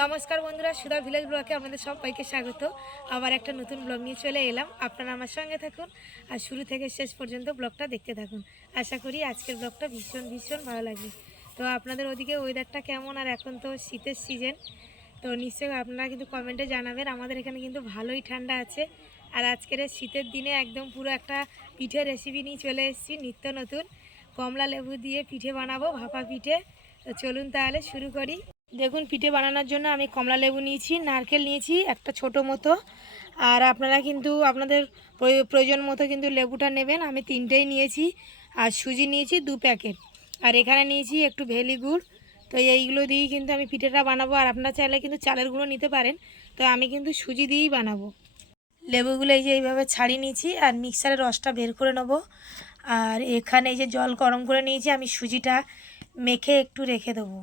নমস্কার বন্ধুরা, সুধা ভিলেজ ব্লগে আপনাদের সবাইকে স্বাগত। আবার একটা নতুন ব্লগ নিয়ে চলে এলাম। আপনারা আমার সঙ্গে থাকুন আর শুরু থেকে শেষ পর্যন্ত ব্লগটা দেখতে থাকুন। আশা করি আজকের ব্লগটা ভীষণ ভীষণ ভালো লাগবে। তো আপনাদের ওদিকে ওয়েদারটা কেমন আর এখন তো শীতের সিজন তো নিশ্চয়ই আপনারা কিন্তু কমেন্টে জানাবেন। আমাদের এখানে কিন্তু ভালোই ঠান্ডা আছে। আর আজকের শীতের দিনে একদম পুরো একটা পিঠের রেসিপি নিয়ে চলে এসেছি, নিত্য নতুন। কমলা লেবু দিয়ে পিঠে বানাবো, ভাপা পিঠে। তো চলুন তাহলে শুরু করি। দেখুন, পিঠে বানানোর জন্য আমি কমলা লেবু নিয়েছি, নারকেল নিয়েছি, একটা ছোট মতো। আর আপনারা কিন্তু আপনাদের প্রয়- প্রয়োজন মতো কিন্তু লেবুটা নেবেন। আমি তিনটেই নিয়েছি, আর সুজি নিয়েছি দু প্যাকেট। আর এখানে নিয়েছি একটু ভেলি গুড়। তো এইগুলো দিয়েই কিন্তু আমি পিঠেটা বানাবো। আর আপনারা চাইলে কিন্তু চালের গুঁড়ো নিতে পারেন। তো আমি কিন্তু সুজি দিয়েই বানাবো। লেবুগুলো এই যে এইভাবে ছাড়িয়ে নিয়েছি, আর মিক্সারের রসটা বের করে নেব। আর এখানে এই যে জল গরম করে নিয়েছি, আমি সুজিটা মেখে একটু রেখে দেবো।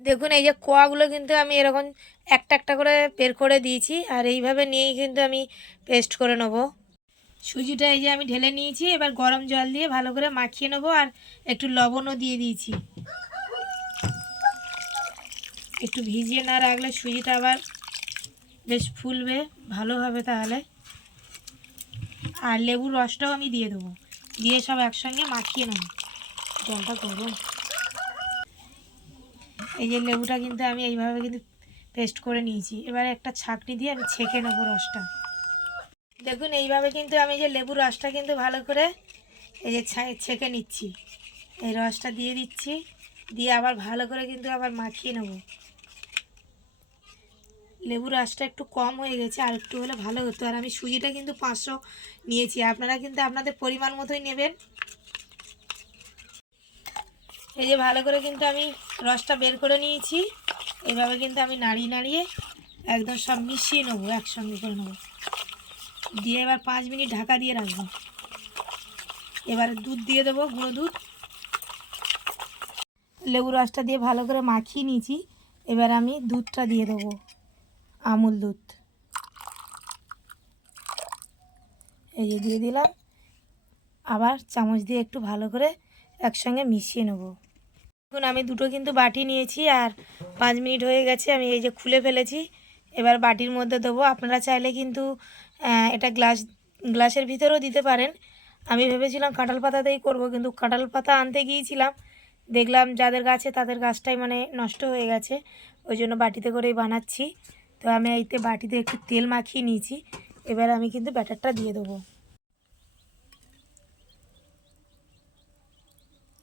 দেখুন, এই যে কোয়াগুলো কিন্তু আমি এরকম একটা একটা করে বের করে দিয়েছি আর এইভাবে নিয়েই কিন্তু আমি পেস্ট করে নেব। সুজিটা এই যে আমি ঢেলে নিয়েছি, এবার গরম জল দিয়ে ভালো করে মাখিয়ে নেব আর একটু লবণও দিয়ে দিয়েছি। একটু ভিজিয়ে না রাখলে সুজিটা আবার বেশ ফুলবে, ভালো হবে তাহলে। আর লেবুর রসটাও আমি দিয়ে দেবো, দিয়ে সব একসঙ্গে মাখিয়ে নেব। জলটা গরম। এই যে লেবুটা কিন্তু আমি এইভাবে কিন্তু পেস্ট করে নিয়েছি। এবারে একটা ছাকনি দিয়ে আমি ছেঁকে নেব রসটা। দেখুন, এইভাবে কিন্তু আমি যে লেবুর রসটা কিন্তু ভালো করে এই যে ছেঁকে নিচ্ছি। এই রসটা দিয়ে দিচ্ছি, দিয়ে আবার ভালো করে কিন্তু আবার মাখিয়ে নেব। লেবুর রসটা একটু কম হয়ে গেছে, আর একটু হলে ভালো হতো। আর আমি সুজিটা কিন্তু পাঁচশো নিয়েছি। আপনারা কিন্তু আপনাদের পরিমাণ মতোই নেবেন। এই যে ভালো করে কিন্তু আমি রসটা বের করে নিয়েছি। এইভাবে কিন্তু আমি নাড়িয়ে নাড়িয়ে একদম সব মিশিয়ে নেব, একসঙ্গে করে নেব। দিয়ে এবার পাঁচ মিনিট ঢাকা দিয়ে রাখব। এবারে দুধ দিয়ে দেবো, গুঁড়ো দুধ। লেবু রসটা দিয়ে ভালো করে মাখিয়ে নিয়েছি। এবার আমি দুধটা দিয়ে দেবো, আমুল দুধ। এই যে দিয়ে দিলাম। আবার চামচ দিয়ে একটু ভালো করে একসঙ্গে মিশিয়ে নেব। এখন আমি দুটো কিন্তু বাটি নিয়েছি আর পাঁচ মিনিট হয়ে গেছে, আমি এই যে খুলে ফেলেছি। এবার বাটির মধ্যে দেবো। আপনারা চাইলে কিন্তু এটা গ্লাস, গ্লাসের ভিতরেও দিতে পারেন। আমি ভেবেছিলাম কাঁঠাল পাতাতেই করব, কিন্তু কাঁঠাল পাতা আনতে গিয়েছিলাম। দেখলাম যাদের গাছে তাদের গাছটাই মানে নষ্ট হয়ে গেছে। ওই জন্য বাটিতে করেই বানাচ্ছি। তো আমি এইতে বাটিতে একটু তেল মাখিয়ে নিয়েছি। এবার আমি কিন্তু ব্যাটারটা দিয়ে দেবো।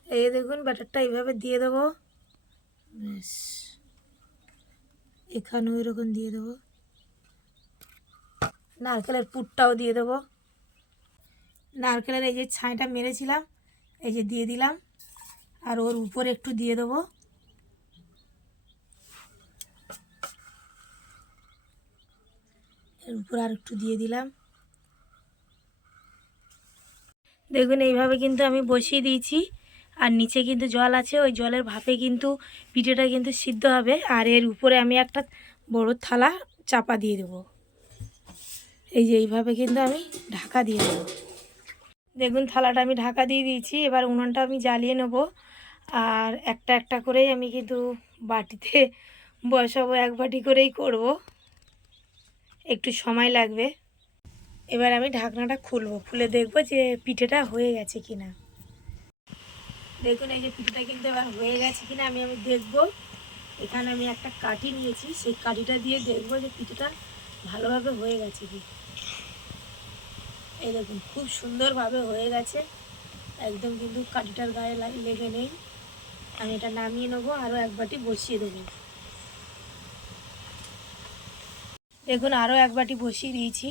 এই দেখুন, ব্যাটারটা এইভাবে দিয়ে দেবো। ব্যাস। এখানেও এরকম দিয়ে দেবো। নারকেলের পুরটাও দিয়ে দেবো। নারকেলের এই যে ছাইটা মেরেছিলাম, এই যে দিয়ে দিলাম। আর ওর উপরে একটু দিয়ে দেবো। এর উপর আর একটু দিয়ে দিলাম। দেখুন, এইভাবে কিন্তু আমি বসিয়ে দিয়েছি। আর নিচে কিন্তু জল আছে, ওই জলের ভাপে কিন্তু পিঠেটা কিন্তু সিদ্ধ হবে। আর এর উপরে আমি একটা বড় থালা চাপা দিয়ে দেবো। এই যে এইভাবে কিন্তু আমি ঢাকা দিয়ে দেবো। দেখুন, থালাটা আমি ঢাকা দিয়ে দিয়েছি, এবার উনুনটা আমি জ্বালিয়ে নেব। আর একটা একটা করেই আমি কিন্তু বাটিতে বসাবো, এক বাটি করেই করব। একটু সময় লাগবে। এবার আমি ঢাকনাটা খুলবো, খুলে দেখব যে পিঠেটা হয়ে গেছে কিনা। দেখুন, এই যে পিঠেটা কিন্তু এবার হয়ে গেছে কিনা, আমি আমি দেখব। এখানে আমি একটা কাঠি নিয়েছি, সেই কাঠিটা দিয়ে দেখব যে পিঠেটা ভালোভাবে হয়ে গেছে কি। এই দেখুন, খুব সুন্দরভাবে হয়ে গেছে। একদম কিন্তু কাঠিটার গায়ে লেগে নেই। আমি এটা নামিয়ে নেব, আরও এক বাটি বসিয়ে দেবো। দেখুন, আরও এক বাটি বসিয়ে দিয়েছি।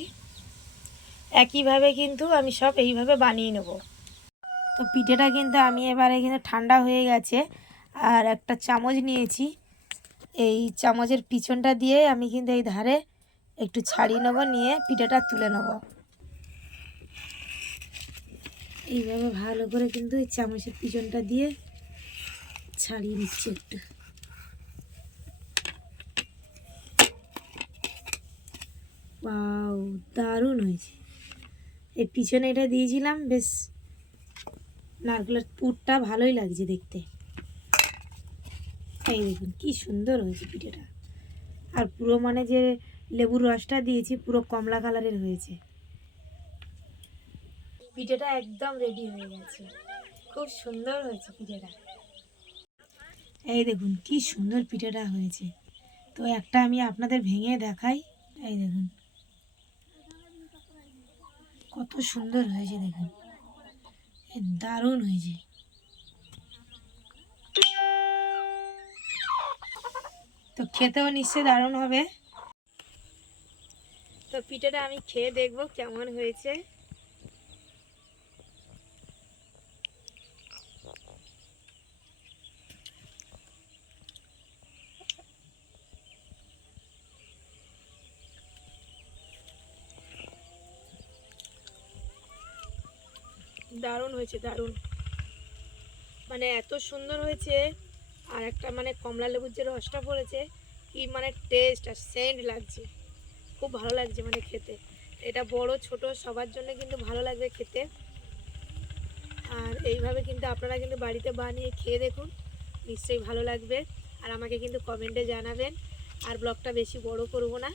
একইভাবে কিন্তু আমি সব এইভাবে বানিয়ে নেব। তো পিঠেটা কিন্তু আমি এবারে কিন্তু ঠান্ডা হয়ে গেছে। আর একটা চামচ নিয়েছি। এই চামচের পিছনটা দিয়ে আমি কিন্তু এই ধারে একটু ছাড়িয়ে নেব, নিয়ে পিঠেটা তুলে নেব। এইভাবে ভালো করে কিন্তু এই চামচের পিছনটা দিয়ে ছাড়িয়ে নিচ্ছি একটু। দারুণ হয়েছে। এই পিছনে এটা দিয়েছিলাম, বেশ নারকেলের পুরটা ভালোই লাগছে দেখতে। এই দেখুন, কি সুন্দর হয়েছে পিঠেটা। আর পুরো মানে যে লেবুর রসটা দিয়েছি, পুরো কমলা কালারের হয়েছে। পিঠেটা একদম রেডি হয়ে গেছে। খুব সুন্দর হয়েছে পিঠেটা। এই দেখুন, কি সুন্দর পিঠেটা হয়েছে। তো একটা আমি আপনাদের ভেঙে দেখাই। এই দেখুন, কত সুন্দর হয়েছে দেখুন। দারুণ হয়েছে। তো খেতেও নিশ্চয়ই দারুণ হবে। তো পিঠাটা আমি খেয়ে দেখব কেমন হয়েছে। দারুণ হয়েছে, দারুণ। মানে এত সুন্দর হয়েছে, আর একটা মানে কমলা লেবুর যে রসটা পড়েছে, কি মানে টেস্ট আর সেন্ট লাগছে। খুব ভালো লাগছে মানে খেতে। এটা বড়, ছোট, সবার জন্য কিন্তু ভালো লাগবে খেতে। আর এইভাবে কিন্তু আপনারা কিন্তু বাড়িতে বানিয়ে খেয়ে দেখুন, নিশ্চয়ই ভালো লাগবে। আর আমাকে কিন্তু কমেন্টে জানাবেন। আর ব্লগটা বেশি বড় করব না।